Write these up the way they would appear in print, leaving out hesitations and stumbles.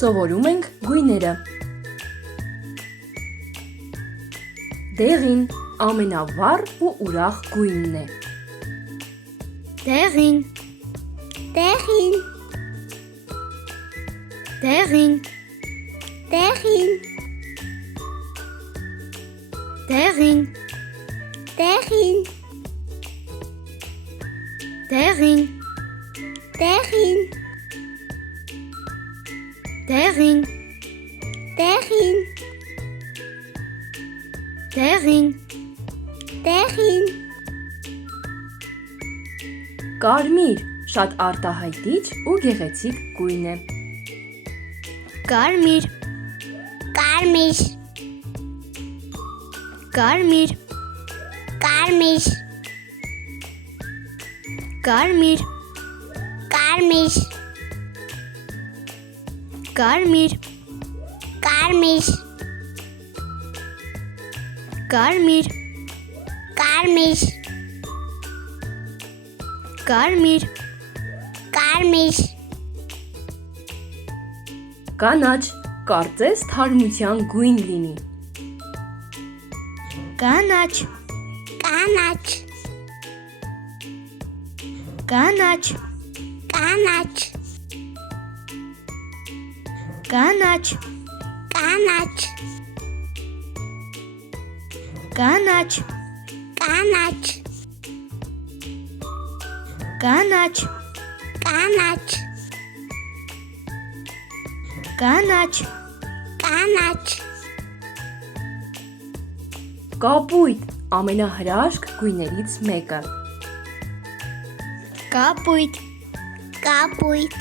Սովորում ենք գույները։ Դեղին ամենավառ ու ուրախ գույնն է։ Դեղին, Դեղին, դեղին, դեղին, դեղին, դեղին, դեղին, դեղին, դեղին, դեղին, դեղին, դեղին, Կարմիր շատ արտահայտիչ ու գեղեցիկ գույն է։ կարմիր, կարմիր, կարմիր, կարմիր, կարմիր, կարմիր, կարմիր, կարմիր, կարմիր, կարմիր, կարմիր, կարմիր, Կանաչ, կարծես թարմության գույն լինի։ կանաչ, կանաչ, կանաչ, կանաչ, կանաչ, կանաչ, կանաչ, կանաչ, կանաչ, կանաչ, կանաչ, կանաչ, Կապույտ ամենահրաշք գույներից մեկը։ կապույտ, կապույտ,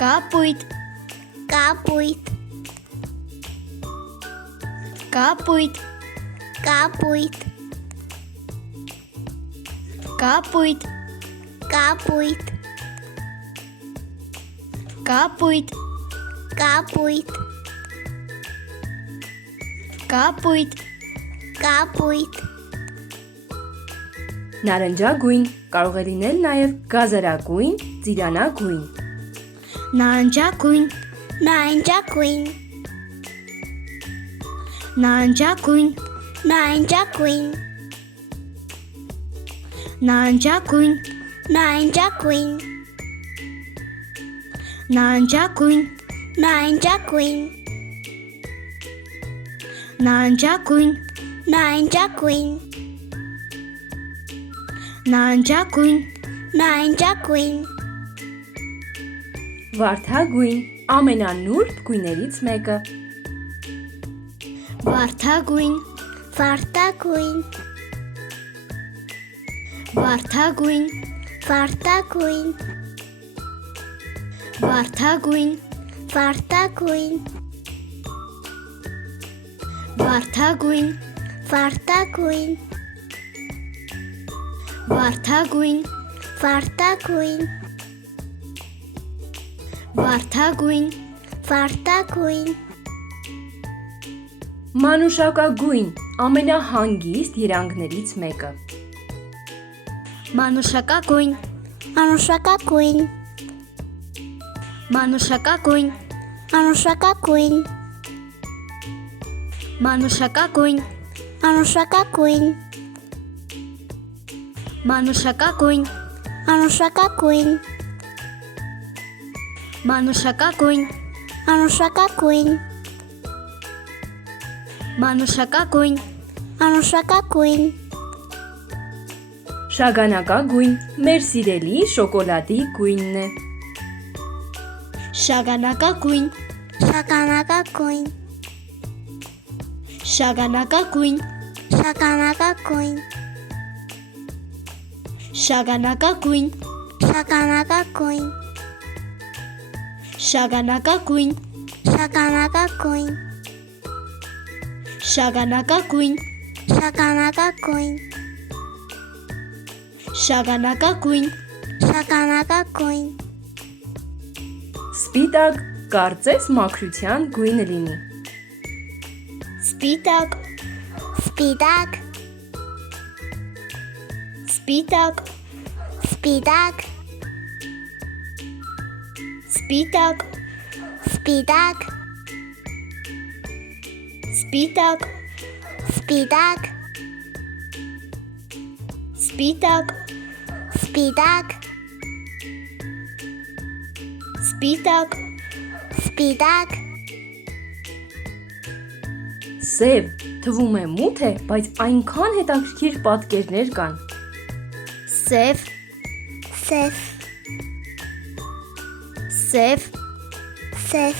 կապույտ, կապույտ, կապույտ, կապույտ, կապույտ, կապույտ, կապույտ, կապույտ, կապույտ, կապույտ, Նարնջագույն կարող է լինել նաև գազարագույն, ծիրանագույն։ նարնջագույն, նարնջագույն, նարնջագույն, նարնջագույն, նարնջագույն, նարնջագույն, նարնջագույն, նարնջագույն, նարնջագույն, նարնջագույն, նարնջագույն, նարնջագույն, Վարդագույն ամենանուրբ գույներից մեկը։ վարդագույն, վարդագույն, վարդագույն, վարդագույն, վարդագույն, վարդագույն, վարդագույն, վարդագույն, վարդագույն, վարդագույն, վարդագույն, վարդագույն, Մանուշակագույն ամենահանգիստ երանգներից մեկը։ մանուշակագույն, անուշակագույն, մանուշակագույն, անուշակագույն, մանուշակագույն, անուշակագույն, մանուշակագույն, անուշակագույն, մանուշակագույն, անուշակագույն, մանուշակագույն, անուշակագույն, Շագանակագույն մեր սիրելի շոկոլադի գույնն է։ շագանակագույն, շագանակագույն, շագանակագույն, շագանակագույն, շագանակագույն, շագանակագույն, շագանակագույն, շագանակագույն, շագանակագույն, շագանակագույն, շագանակագույն, շագանակագույն, Սպիտակ կարծես մաքրության գույնը լինի։ սպիտակ, սպիտակ, սպիտակ, սպիտակ, Սպիտակ, Սպիտակ, սպիտակ, Սպիտակ, սպիտակ, Սպիտակ, սպիտակ, Սպիտակ, Սև թվում է մութ է, բայց այնքան հետաքրքիր պատկերներ կան։ Սև, Սև, սև, Սև, սև,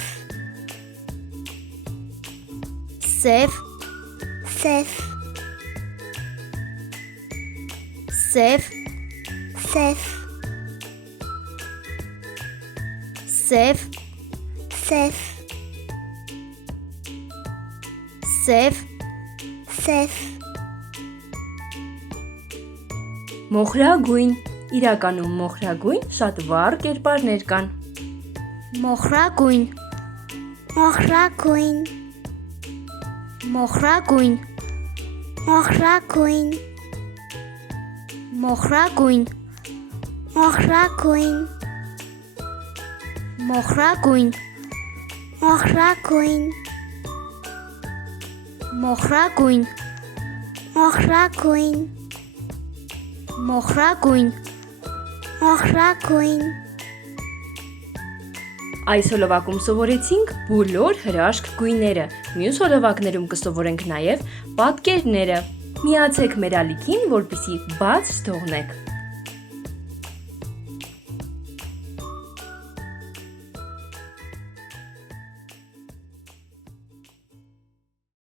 Սև, սև, Սև, սև, Սև, սև, Սև, Մոխրագույն, իրականում մոխրագույն շատ վառ կերպարներ կան։ մոխրագույն, Մոխրագույն, մոխրագույն, Մոխրագույն, մոխրագույն, Մոխրագույն, մոխրագույն, Մոխրագույն, մոխրագույն, Մոխրագույն, մոխրագույն, Մոխրագույն, Այս հոլովակում սովորեցինք բոլոր հրաշք գույները։ Մյուս հոլովակներում կսովորենք նաև պատկերները։ Միացեք մեր ալիքին, որպեսզի բաց չթողնեք։